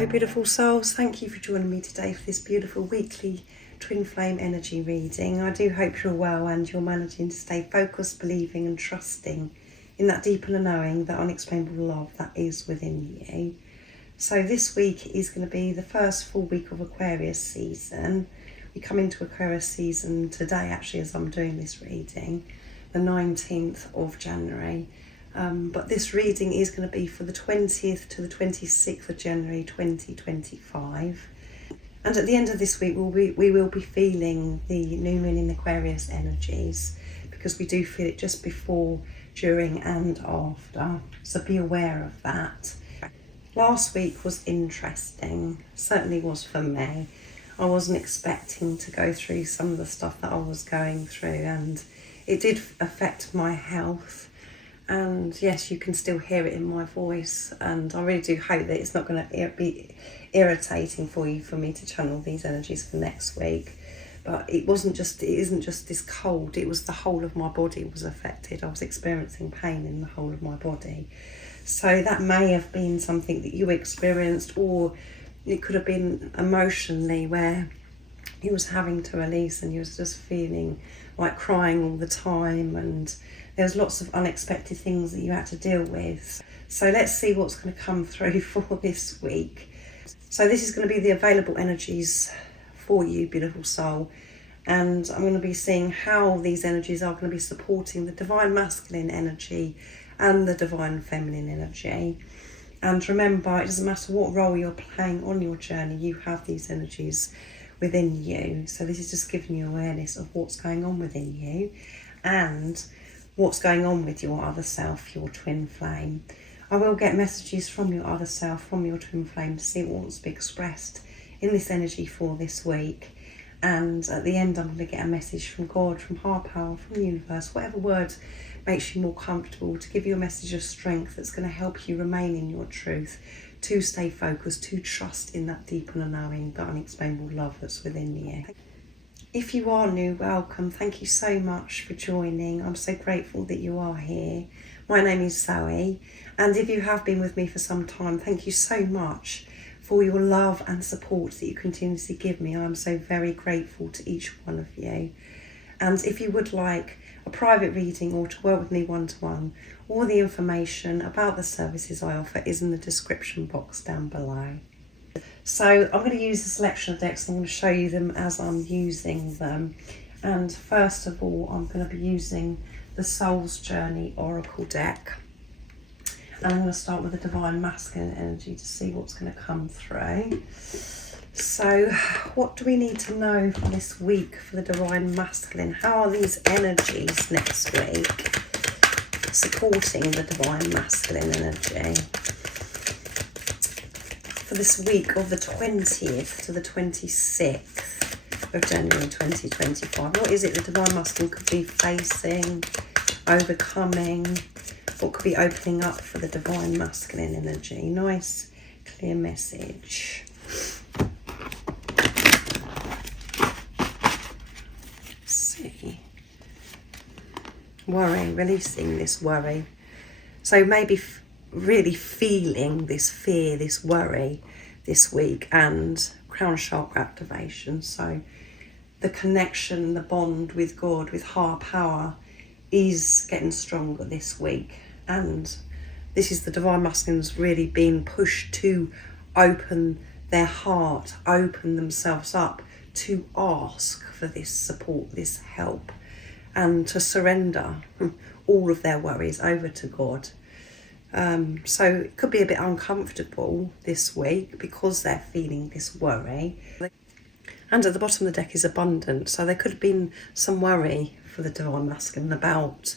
Hello beautiful souls, thank you for joining me today for this beautiful weekly twin flame energy reading. I do hope you're well and you're managing to stay focused, believing and trusting in that deeper knowing, that unexplainable love that is within you. So this week is going to be the first full week of Aquarius season. We come into Aquarius season today actually as I'm doing this reading, the 19th of January. But this reading is going to be for the 20th to the 26th of January 2025. And at the end of this week, we will be feeling the new moon in Aquarius energies, because we do feel it just before, during and after. So be aware of that. Last week was interesting, certainly was for me. I wasn't expecting to go through some of the stuff that I was going through, and it did affect my health. And yes, you can still hear it in my voice, and I really do hope that it's not going to be irritating for me to channel these energies for next week. But it isn't just this cold, it was the whole of my body was affected. I was experiencing pain in the whole of my body. So that may have been something that you experienced, or it could have been emotionally where you was having to release and you was just feeling like crying all the time, and there's lots of unexpected things that you had to deal with. So let's see what's going to come through for this week. So this is going to be the available energies for you, beautiful soul. And I'm going to be seeing how these energies are going to be supporting the divine masculine energy and the divine feminine energy. And remember, it doesn't matter what role you're playing on your journey, you have these energies within you. So this is just giving you awareness of what's going on within you and what's going on with your other self, your twin flame. I will get messages from your other self, from your twin flame, to see what wants to be expressed in this energy for this week. And at the end, I'm going to get a message from God, from higher power, from the universe, whatever word makes you more comfortable, to give you a message of strength that's going to help you remain in your truth, to stay focused, to trust in that deeper knowing, that unexplainable love that's within you. If you are new, welcome. Thank you so much for joining. I'm so grateful that you are here. My name is Zoe, and if you have been with me for some time, thank you so much for your love and support that you continuously give me. I'm so very grateful to each one of you. And if you would like a private reading or to work with me one-to-one, all the information about the services I offer is in the description box down below. So I'm going to use a selection of decks. I'm going to show you them as I'm using them. And first of all, I'm going to be using the Soul's Journey Oracle deck. And I'm going to start with the Divine Masculine energy to see what's going to come through. So what do we need to know for this week for the Divine Masculine? How are these energies next week supporting the Divine Masculine energy? For this week of the 20th to the 26th of January 2025. What is it the Divine Masculine could be facing, overcoming? What could be opening up for the Divine Masculine energy? Nice, clear message. Let's see. Worry, releasing this worry. So maybe really feeling this fear, this worry this week, and crown chakra activation. So the connection, the bond with God, with higher power, is getting stronger this week. And this is the Divine Masculines really being pushed to open their heart, open themselves up to ask for this support, this help, and to surrender all of their worries over to God. So it could be a bit uncomfortable this week because they're feeling this worry. And at the bottom of the deck is abundance. So there could have been some worry for the Divine Masculine about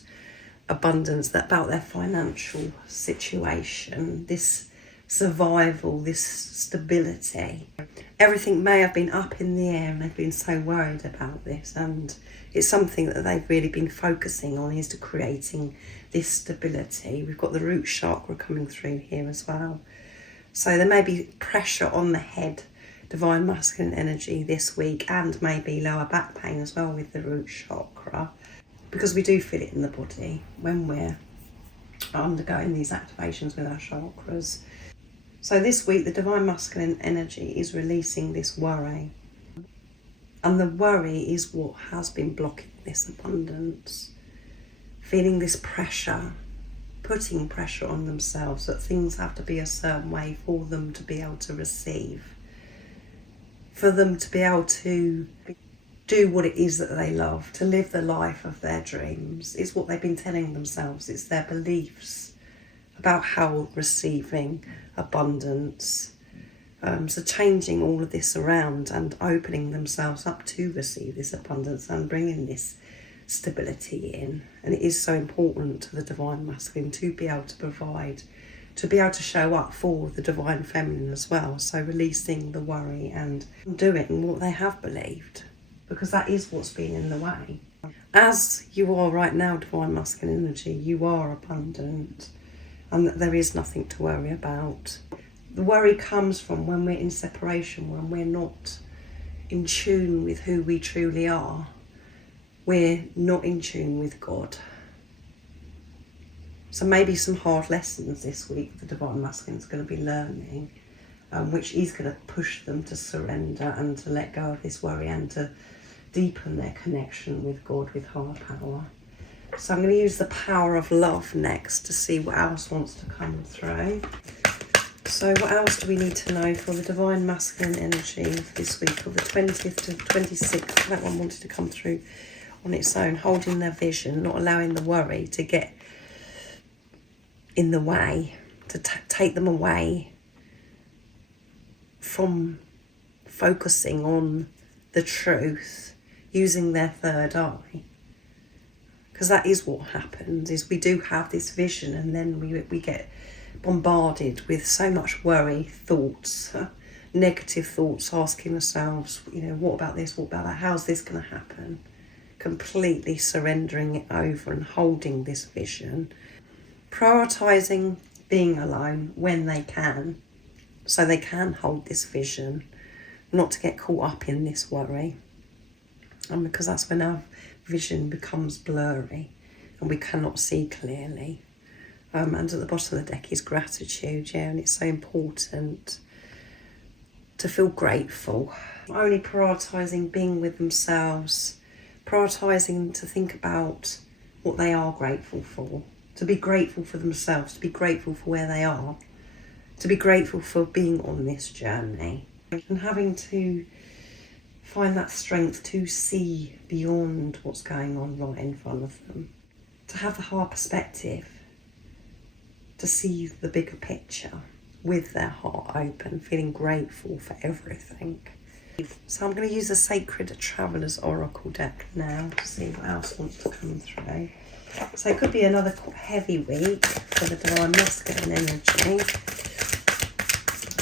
abundance, about their financial situation, this survival, this stability. Everything may have been up in the air and they've been so worried about this, and it's something that they've really been focusing on, is to creating this stability. We've got the root chakra coming through here as well. So there may be pressure on the head, Divine Masculine energy this week, and maybe lower back pain as well with the root chakra, because we do feel it in the body when we're undergoing these activations with our chakras. So this week, the divine masculine energy is releasing this worry. And the worry is what has been blocking this abundance. Feeling this pressure, putting pressure on themselves that things have to be a certain way for them to be able to receive. For them to be able to do what it is that they love, to live the life of their dreams. It's what they've been telling themselves. It's their beliefs about how receiving abundance. So changing all of this around and opening themselves up to receive this abundance and bringing this stability in. And it is so important to the divine masculine to be able to provide, to be able to show up for the divine feminine as well. So releasing the worry and doing what they have believed, because that is what's been in the way. As you are right now, divine masculine energy, you are abundant and that there is nothing to worry about. The worry comes from when we're in separation, when we're not in tune with who we truly are. We're not in tune with God. So maybe some hard lessons this week the divine masculine is going to be learning, which is going to push them to surrender and to let go of this worry and to deepen their connection with God, with higher power. So I'm going to use the power of love next to see what else wants to come through. So what else do we need to know for the divine masculine energy for this week of the 20th to 26th? That one wanted to come through on its own, holding their vision, not allowing the worry to get in the way, to take them away from focusing on the truth, using their third eye. Because that is what happens, is we do have this vision and then we get bombarded with so much worry, thoughts, negative thoughts, asking ourselves, what about this, what about that, how's this going to happen? Completely surrendering it over and holding this vision. Prioritising being alone when they can, so they can hold this vision, not to get caught up in this worry. And because that's when our vision becomes blurry and we cannot see clearly. And at the bottom of the deck is gratitude, and it's so important to feel grateful. Only prioritising being with themselves, prioritising to think about what they are grateful for, to be grateful for themselves, to be grateful for where they are, to be grateful for being on this journey, and having to find that strength to see beyond what's going on right in front of them, to have the higher perspective, to see the bigger picture with their heart open, feeling grateful for everything. So I'm going to use the Sacred Traveller's Oracle deck now to see what else wants to come through. So it could be another heavy week for the divine masculine energy,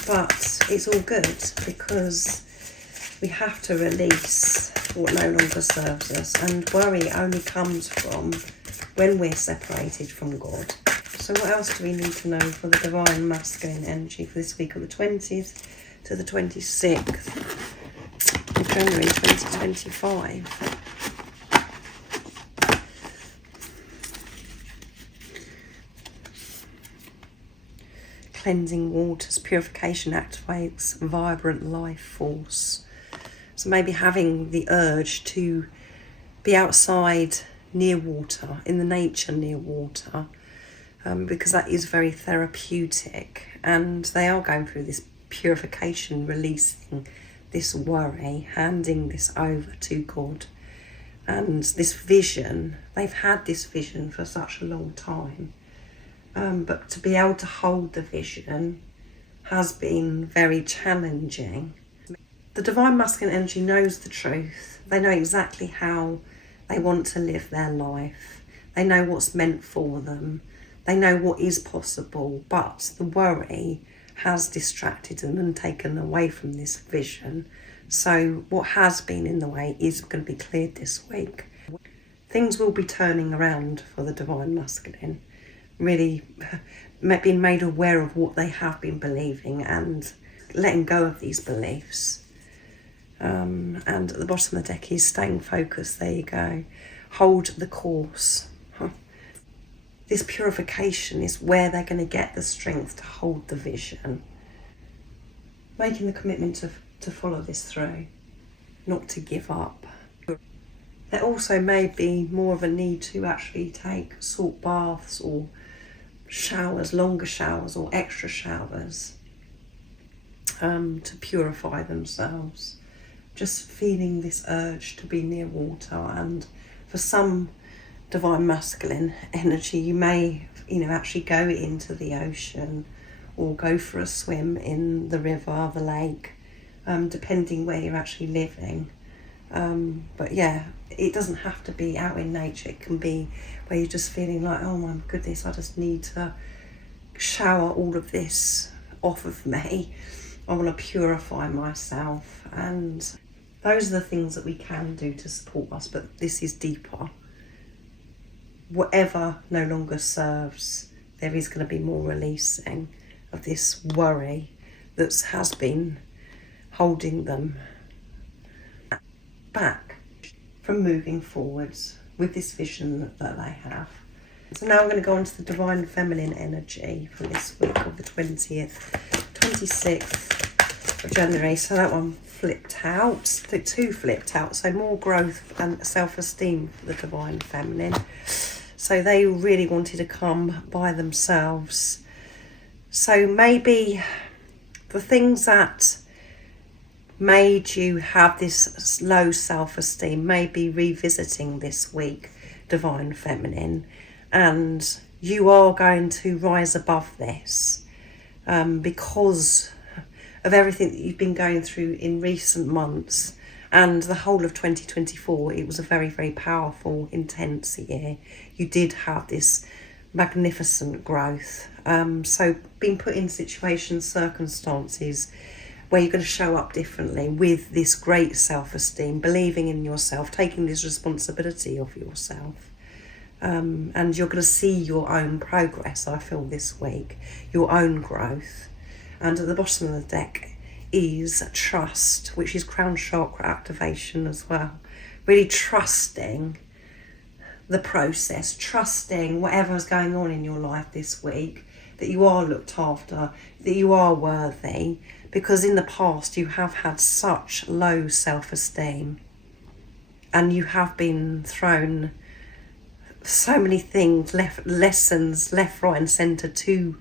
but it's all good because we have to release what no longer serves us, and worry only comes from when we're separated from God. So what else do we need to know for the divine masculine energy for this week of the 20th to the 26th of January 2025? Cleansing waters, purification activates vibrant life force. So maybe having the urge to be outside near water, in the nature near water, because that is very therapeutic, and they are going through this purification, releasing this worry, handing this over to God. And this vision, they've had this vision for such a long time, but to be able to hold the vision has been very challenging. The divine masculine energy knows the truth. They know exactly how they want to live their life. They know what's meant for them. They know what is possible, but the worry has distracted them and taken away from this vision. So what has been in the way is going to be cleared this week. Things will be turning around for the divine masculine, really being made aware of what they have been believing and letting go of these beliefs. And at the bottom of the deck is staying focused. There you go. Hold the course. This purification is where they're going to get the strength to hold the vision. making the commitment to follow this through, not to give up. There also may be more of a need to actually take salt baths or showers, longer showers or extra showers, to purify themselves. Just feeling this urge to be near water. And for some divine masculine energy, you may, actually go into the ocean or go for a swim in the river, the lake, depending where you're actually living. But yeah, it doesn't have to be out in nature. It can be where you're just feeling like, oh my goodness, I just need to shower all of this off of me. I want to purify myself. And those are the things that we can do to support us, but this is deeper. Whatever no longer serves, there is going to be more releasing of this worry that has been holding them back from moving forwards with this vision that they have. So now I'm going to go on to the divine feminine energy for this week of the 26th of January. So that one flipped out, the two flipped out, so more growth and self-esteem for the divine feminine. So they really wanted to come by themselves. So maybe the things that made you have this low self-esteem may be revisiting this week, divine feminine, and you are going to rise above this because of everything that you've been going through in recent months. And the whole of 2024, it was a very, very powerful, intense year. You did have this magnificent growth. So being put in situations, circumstances where you're going to show up differently with this great self-esteem, believing in yourself, taking this responsibility of yourself. And you're going to see your own progress, I feel, this week, your own growth. And at the bottom of the deck is trust, which is crown chakra activation as well. Really trusting the process, trusting whatever's going on in your life this week, that you are looked after, that you are worthy, because in the past you have had such low self-esteem and you have been thrown so many things, lessons left, right and centre to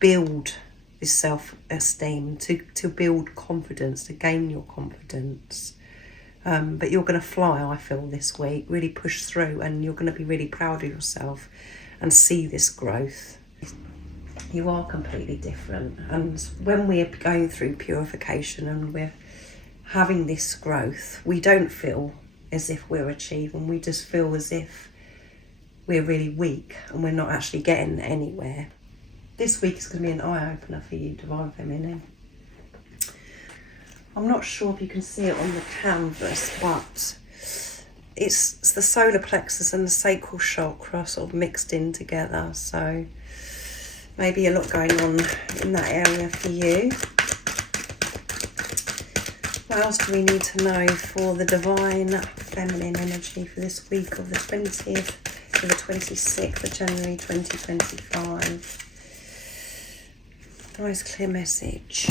build this self-esteem, to build confidence, to gain your confidence. But you're going to fly, I feel, this week, really push through, and you're going to be really proud of yourself and see this growth. You are completely different. And when we're going through purification and we're having this growth, we don't feel as if we're achieving. We just feel as if we're really weak and we're not actually getting anywhere. This week is going to be an eye-opener for you, divine feminine. I'm not sure if you can see it on the canvas, but it's the solar plexus and the sacral chakra sort of mixed in together. So maybe a lot going on in that area for you. What else do we need to know for the divine feminine energy for this week of the 20th to the 26th of January 2025? Nice clear message.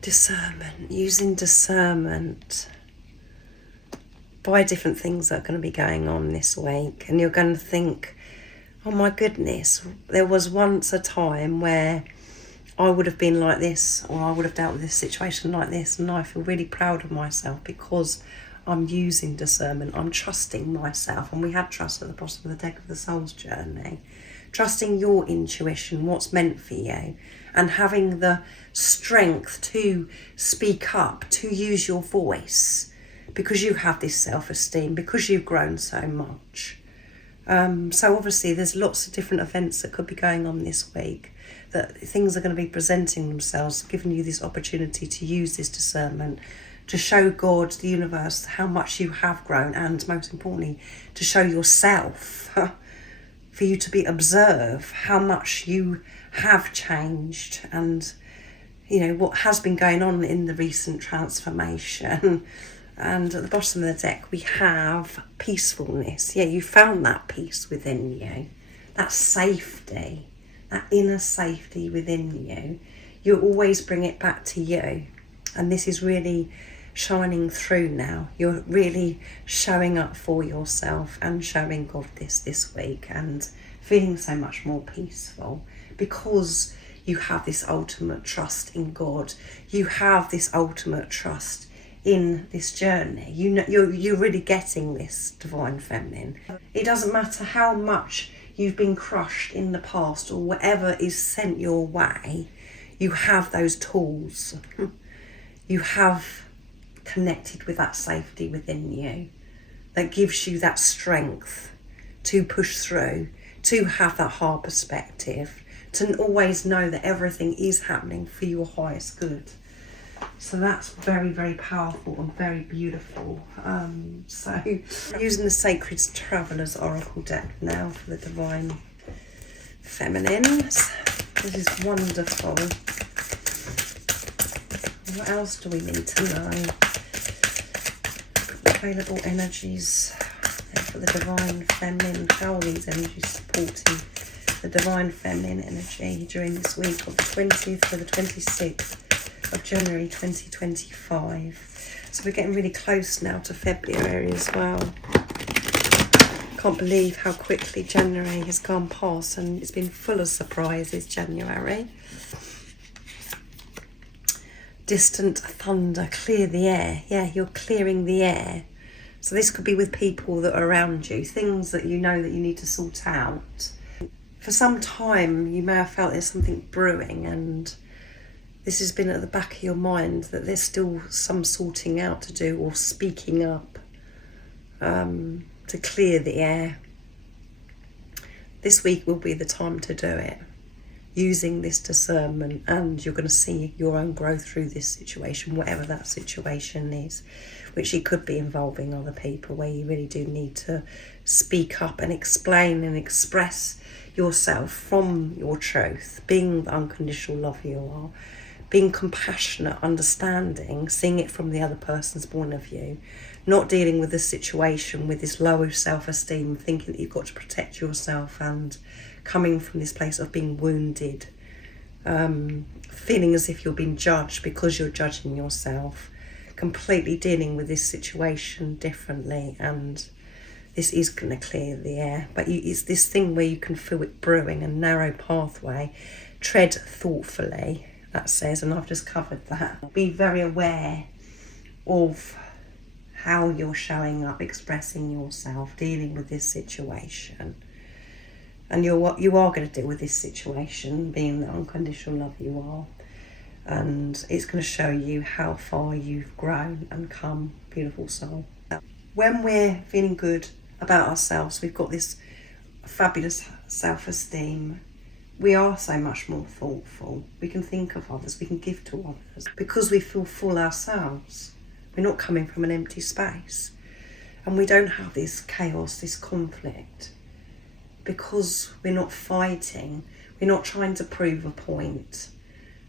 Discernment, using discernment by different things that are going to be going on this week. And you're going to think, oh my goodness, there was once a time where I would have been like this, or I would have dealt with this situation like this, and I feel really proud of myself because I'm using discernment, I'm trusting myself. And we had trust at the bottom of the deck of the soul's journey. Trusting your intuition, what's meant for you, and having the strength to speak up, to use your voice, because you have this self-esteem, because you've grown so much. So obviously there's lots of different events that could be going on this week, that things are going to be presenting themselves, giving you this opportunity to use this discernment, to show God, the universe, how much you have grown, and most importantly, to show yourself, for you to be observe how much you have changed, and you know what has been going on in the recent transformation. And at the bottom of the deck, we have peacefulness. Yeah, you found that peace within you, that safety, that inner safety within you. You always bring it back to you. And this is really shining through now. You're really showing up for yourself and showing God this week and feeling so much more peaceful because you have this ultimate trust in God. You have this ultimate trust in this journey. You know, you're really getting this divine feminine. It doesn't matter how much you've been crushed in the past or whatever is sent your way, you have those tools. You have connected with that safety within you that gives you that strength to push through, to have that hard perspective, to always know that everything is happening for your highest good. So that's very, very powerful and very beautiful. So using the Sacred Traveller's Oracle deck now for the Divine Feminines. This is wonderful. What else do we need to know? Available energies for the Divine Feminine. How are these energies supporting the Divine Feminine energy during this week of the 20th to the 26th of January 2025. So we're getting really close now to February as well. Can't believe how quickly January has gone past, and it's been full of surprises, January. Distant thunder, clear the air. Yeah, you're clearing the air. So this could be with people that are around you, things that you know that you need to sort out. For some time you may have felt there's something brewing, and this has been at the back of your mind that there's still some sorting out to do or speaking up to clear the air. This week will be the time to do it, using this discernment, and you're going to see your own growth through this situation, whatever that situation is, which it could be involving other people, where you really do need to speak up and explain and express yourself from your truth, being the unconditional love you are, being compassionate, understanding, seeing it from the other person's point of view, not dealing with the situation with this low self-esteem, thinking that you've got to protect yourself, and coming from this place of being wounded, feeling as if you're being judged because you're judging yourself, completely dealing with this situation differently. And this is going to clear the air, but it's this thing where you can feel it brewing, a narrow pathway. Tread thoughtfully, that says, and I've just covered that. Be very aware of how you're showing up, expressing yourself, dealing with this situation. And you are going to deal with this situation, being the unconditional love you are. And it's going to show you how far you've grown and come, beautiful soul. When we're feeling good about ourselves, we've got this fabulous self-esteem. We are so much more thoughtful. We can think of others, we can give to others, because we feel full ourselves. We're not coming from an empty space. And we don't have this chaos, this conflict, because we're not fighting, we're not trying to prove a point.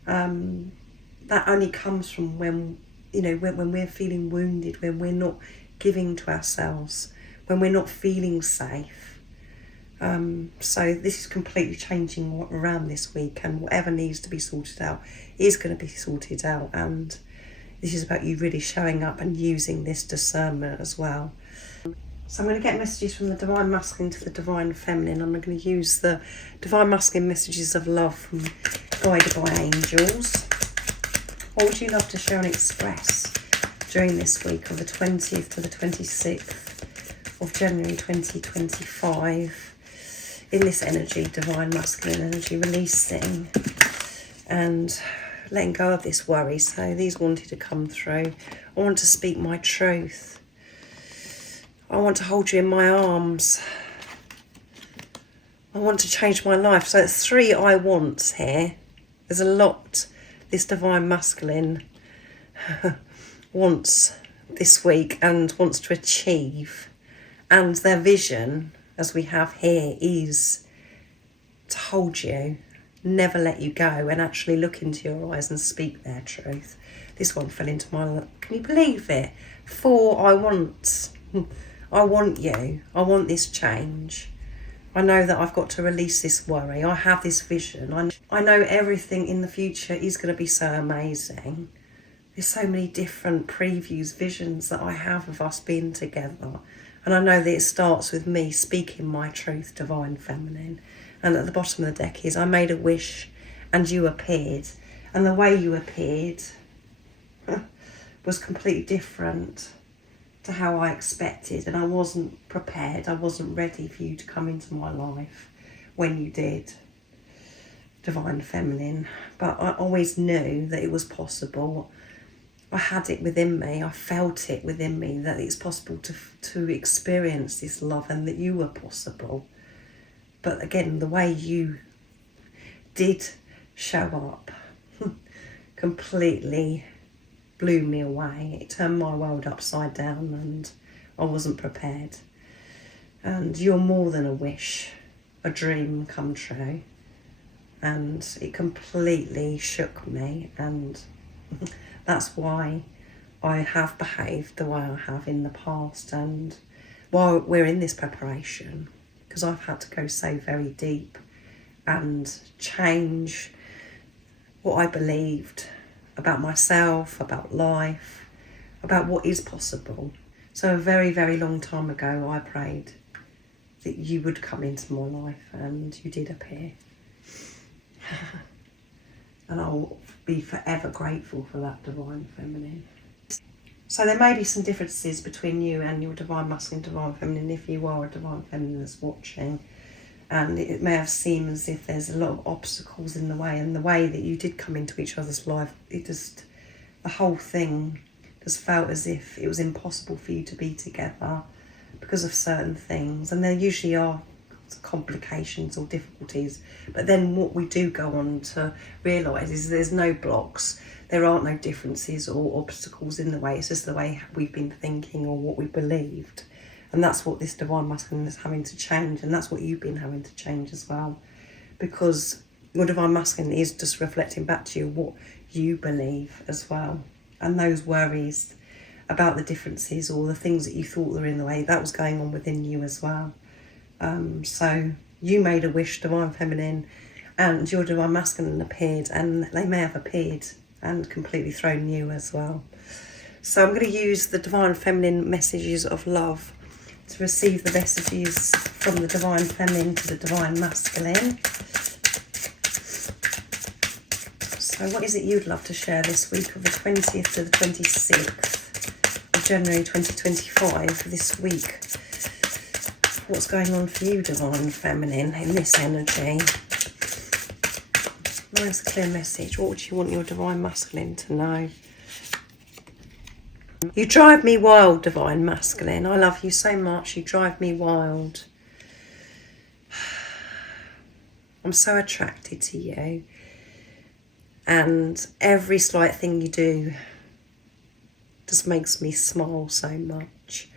That only comes from when we're feeling wounded, when we're not giving to ourselves, when we're not feeling safe. So this is completely changing around this week, and whatever needs to be sorted out is going to be sorted out. And this is about you really showing up and using this discernment as well. So I'm going to get messages from the Divine Masculine to the Divine Feminine. I'm going to use the Divine Masculine messages of love from Guided by Angels. What would you love to share and express during this week of the 20th to the 26th of January 2025? In this energy, Divine Masculine energy, releasing and letting go of this worry. So these wanted to come through. I want to speak my truth. I want to hold you in my arms. I want to change my life. So it's 3 I wants here. There's a lot this Divine Masculine wants this week and wants to achieve. And their vision, as we have here, is to hold you, never let you go, and actually look into your eyes and speak their truth. this one fell into my lap. Can you believe it? 4, I want you. I want this change. I know that I've got to release this worry. I have this vision. I know everything in the future is going to be so amazing. There's so many different previews, visions that I have of us being together. And I know that it starts with me speaking my truth, Divine Feminine. And at the bottom of the deck is, I made a wish and you appeared. And the way you appeared was completely different to how I expected. And I wasn't prepared. I wasn't ready for you to come into my life when you did, Divine Feminine. But I always knew that it was possible. I had it within me. I felt it within me that it's possible to experience this love and that you were possible. But again, the way you did show up completely blew me away. It turned my world upside down and I wasn't prepared. And you're more than a wish, a dream come true. And it completely shook me, and that's why I have behaved the way I have in the past, and while we're in this preparation, because I've had to go so very deep and change what I believed about myself, about life, about what is possible. So a very, very long time ago, I prayed that you would come into my life, and you did appear. And I'll be forever grateful for that, Divine Feminine. So there may be some differences between you and your Divine Masculine, Divine Feminine, if you are a Divine Feminine that's watching. And it may have seemed as if there's a lot of obstacles in the way, and the way that you did come into each other's life, the whole thing just felt as if it was impossible for you to be together because of certain things. And there usually are complications or difficulties, but then what we do go on to realise is there's no blocks, there aren't no differences or obstacles in the way. It's just the way we've been thinking or what we believed, and that's what this Divine Masculine is having to change, and that's what you've been having to change as well, because your Divine Masculine is just reflecting back to you what you believe as well, and those worries about the differences or the things that you thought were in the way, that was going on within you as well. So you made a wish, Divine Feminine, and your Divine Masculine appeared, and they may have appeared and completely thrown you as well. So I'm going to use the Divine Feminine messages of love to receive the messages from the Divine Feminine to the Divine Masculine. So what is it you'd love to share this week of the 20th to the 26th of January 2025, this week? What's going on for you, Divine Feminine, in this energy? Nice clear message. What would you want your Divine Masculine to know? You drive me wild, Divine Masculine. I love you so much. You drive me wild. I'm so attracted to you. And every slight thing you do just makes me smile so much.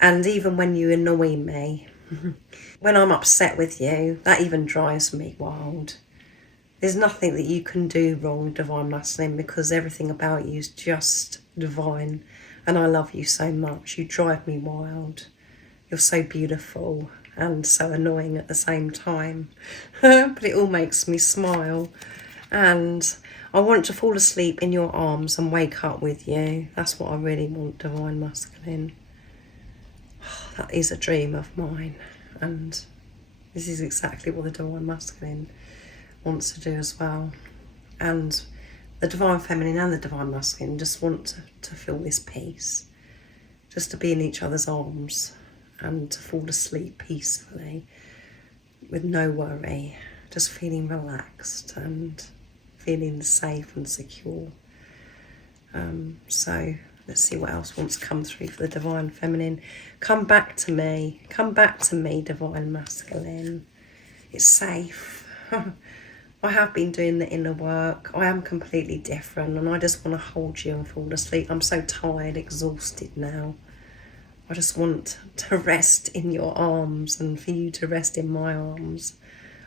And even when you annoy me, when I'm upset with you, that even drives me wild. There's nothing that you can do wrong, Divine Masculine, because everything about you is just divine. And I love you so much. You drive me wild. You're so beautiful and so annoying at the same time. But it all makes me smile. And I want to fall asleep in your arms and wake up with you. That's what I really want, Divine Masculine. That is a dream of mine, and this is exactly what the Divine Masculine wants to do as well. And the Divine Feminine and the Divine Masculine just want to feel this peace, just to be in each other's arms and to fall asleep peacefully with no worry, just feeling relaxed and feeling safe and secure. So let's see what else wants to come through for the Divine Feminine. Come back to me. Come back to me, Divine Masculine. It's safe. I have been doing the inner work. I am completely different, and I just want to hold you and fall asleep. I'm so tired, exhausted now. I just want to rest in your arms and for you to rest in my arms,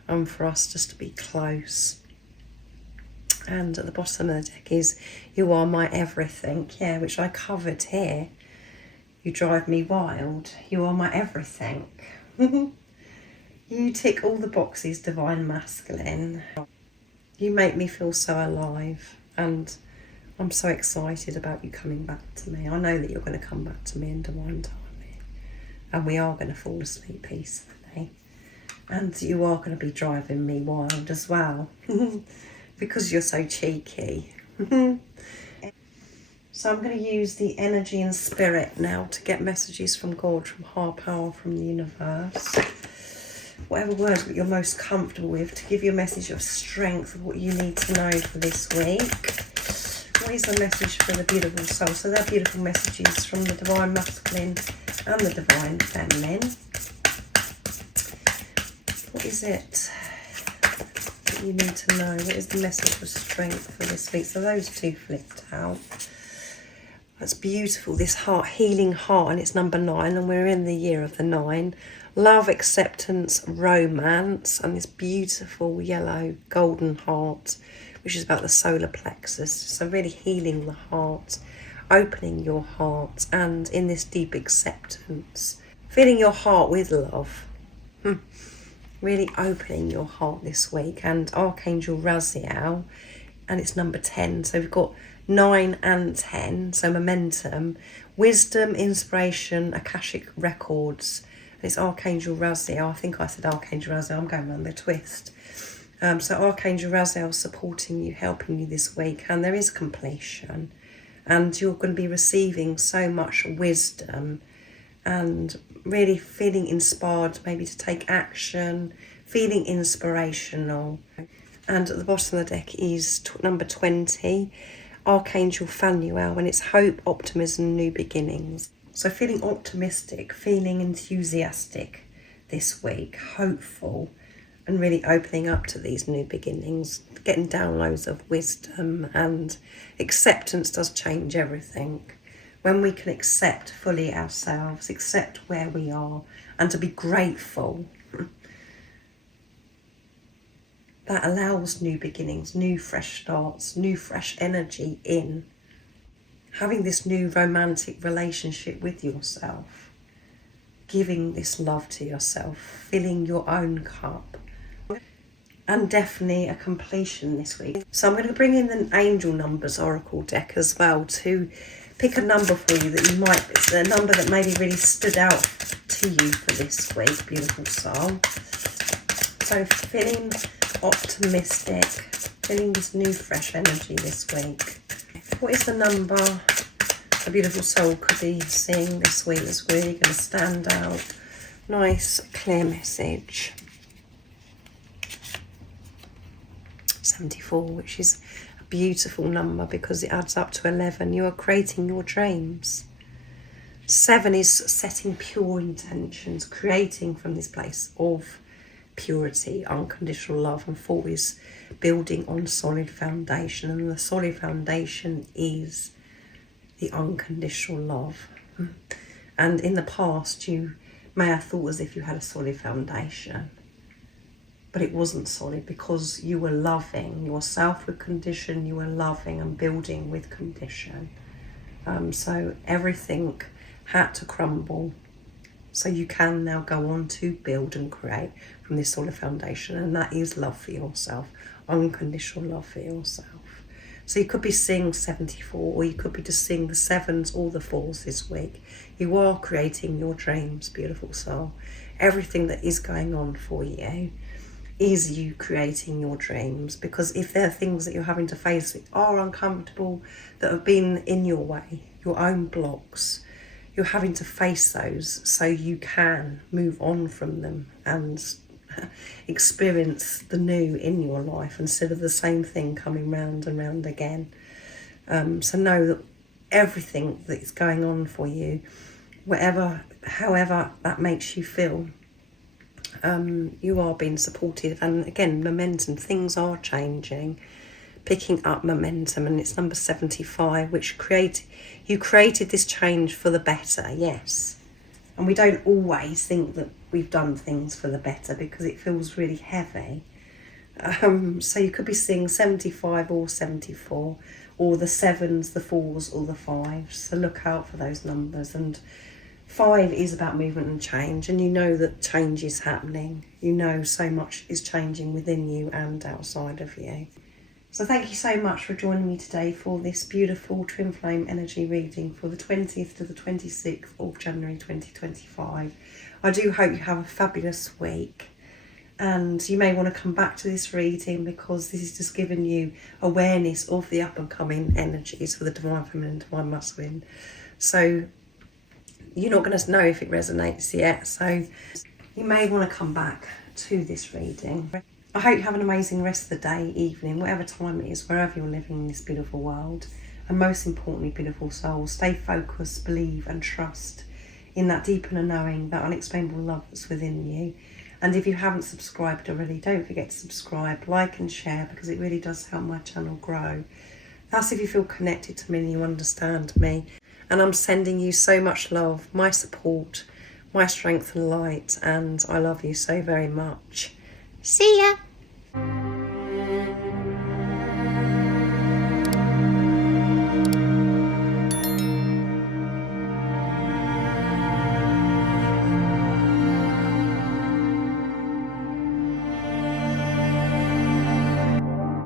and for us just to be close. And at the bottom of the deck is you are my everything. Yeah, which I covered here. You drive me wild. You are my everything. You tick all the boxes, divine masculine. You make me feel so alive, and I'm so excited about you coming back to me. I know that you're going to come back to me in divine timing, and we are going to fall asleep peacefully, and you are going to be driving me wild as well because you're so cheeky. So I'm going to use the energy and spirit now to get messages from God, from higher power, from the universe. Whatever words that you're most comfortable with, to give you a message of strength of what you need to know for this week. What is the message for the beautiful soul? So they're beautiful messages from the divine masculine and the divine feminine. What is it that you need to know? What is the message of strength for this week? So those two flipped out. That's beautiful, this heart, healing heart, and it's number 9, and we're in the year of the 9. Love, acceptance, romance, and this beautiful yellow golden heart, which is about the solar plexus. So really healing the heart, opening your heart, and in this deep acceptance, filling your heart with love. Really opening your heart this week. And Archangel Raziel, and it's number 10. So we've got 9 and 10, so momentum, wisdom, inspiration, Akashic records. And it's Archangel Raziel. I think I said Archangel Raziel. I'm going around the twist. So Archangel Raziel supporting you, helping you this week, and there is completion, and you're going to be receiving so much wisdom and really feeling inspired maybe to take action, feeling inspirational. And at the bottom of the deck is number 20, Archangel Phanuel, and it's hope, optimism, new beginnings. So feeling optimistic, feeling enthusiastic this week, hopeful, and really opening up to these new beginnings, getting downloads of wisdom, and acceptance does change everything. When we can accept fully ourselves, accept where we are, and to be grateful, that allows new beginnings, new fresh starts, new fresh energy in. Having this new romantic relationship with yourself, giving this love to yourself, filling your own cup, and definitely a completion this week. So I'm going to bring in the Angel Numbers Oracle deck as well to pick a number for you that you might, it's a number that maybe really stood out to you for this week, beautiful soul. So feeling optimistic, feeling this new fresh energy this week. What is the number a beautiful soul could be seeing this week that's really going to stand out? Nice, clear message. 74, which is a beautiful number because it adds up to 11. You are creating your dreams. 7 is setting pure intentions, creating from this place of purity, unconditional love, and 4 is building on solid foundation, and the solid foundation is the unconditional love. And in the past you may have thought as if you had a solid foundation, but it wasn't solid because you were loving yourself with condition, you were loving and building with condition. So everything had to crumble so you can now go on to build and create from this solid foundation, and that is love for yourself, unconditional love for yourself. So you could be seeing 74, or you could be just seeing the 7s or the 4s this week. You are creating your dreams, beautiful soul. Everything that is going on for you is you creating your dreams, because if there are things that you're having to face that are uncomfortable, that have been in your way, your own blocks, you're having to face those so you can move on from them and experience the new in your life instead of the same thing coming round and round again. So know that everything that's going on for you, however that makes you feel, you are being supported. And again, momentum, things are changing, picking up momentum, and it's number 75, which you created this change for the better, yes. And we don't always think that we've done things for the better because it feels really heavy. So you could be seeing 75 or 74, or the 7s, the 4s or the 5s. So look out for those numbers. And 5 is about movement and change, and you know that change is happening. You know so much is changing within you and outside of you. So thank you so much for joining me today for this beautiful twin flame energy reading for the 20th to the 26th of January 2025. I do hope you have a fabulous week, and you may want to come back to this reading because this is just giving you awareness of the up and coming energies for the Divine Feminine, Divine Masculine. So you're not going to know if it resonates yet, so you may want to come back to this reading. I hope you have an amazing rest of the day, evening, whatever time it is, wherever you're living in this beautiful world. And most importantly, beautiful soul, stay focused, believe and trust in that deep inner knowing, that unexplainable love that's within you. And if you haven't subscribed already, don't forget to subscribe, like and share, because it really does help my channel grow. That's if you feel connected to me and you understand me. And I'm sending you so much love, my support, my strength and light, and I love you so very much. See ya!